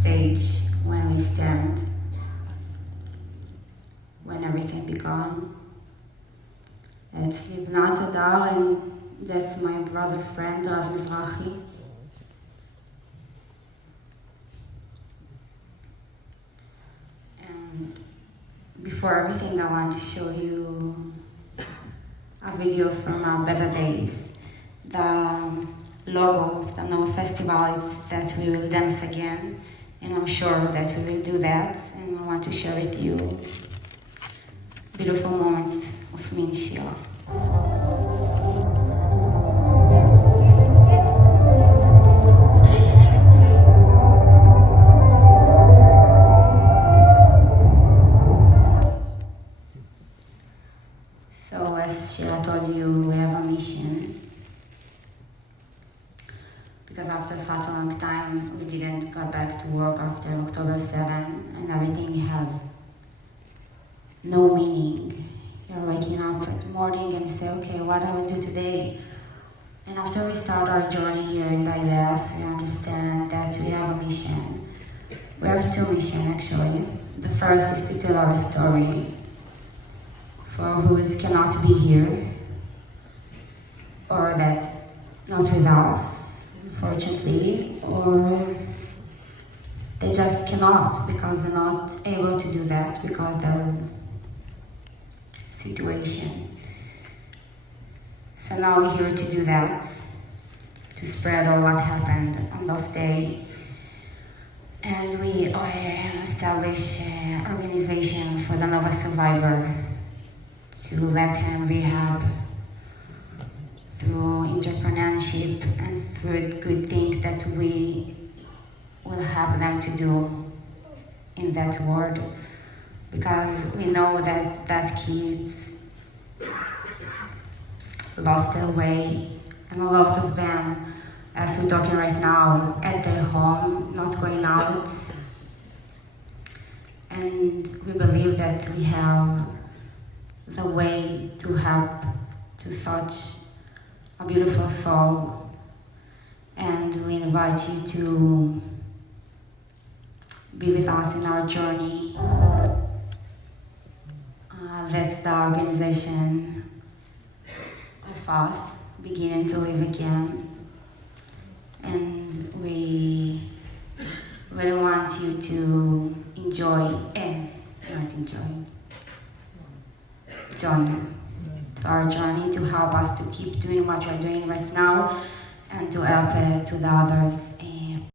stage when we stand, when everything began. It's Livnat, Hadar, and that's my brother friend, Raz Mizrahi. And before everything, I want to show you a video from our better days. The logo of the Nova Festival is that we will dance again, and I'm sure that we will do that, and I want to share with you beautiful moments of me and Shira. So as Shira told you, we have a mission. Because after such a long time, we didn't go back to work after October 7, and everything has no meaning. You're waking up in the morning and you say, okay, what do I do today? And after we start our journey here in the US, we understand that we have a mission. We have two missions actually. The first is to tell our story for who cannot be here, or that not with us, unfortunately, or they just cannot because they're not able to do that because their situation. So now we're here to do that, to spread all what happened on those days. And we establish an organization for the Nova survivor to let him rehab through entrepreneurship and through good things that we will help them to do in that world. Because we know that kids lost their way, and a lot of them, as we're talking right now, at their home, not going out. And we believe that we have the way to help to such a beautiful soul. And we invite you to be with us in our journey. That's the organization of us beginning to live again. And we really want you to enjoy and not enjoy. Join to our journey to help us to keep doing what we're doing right now and to help to the others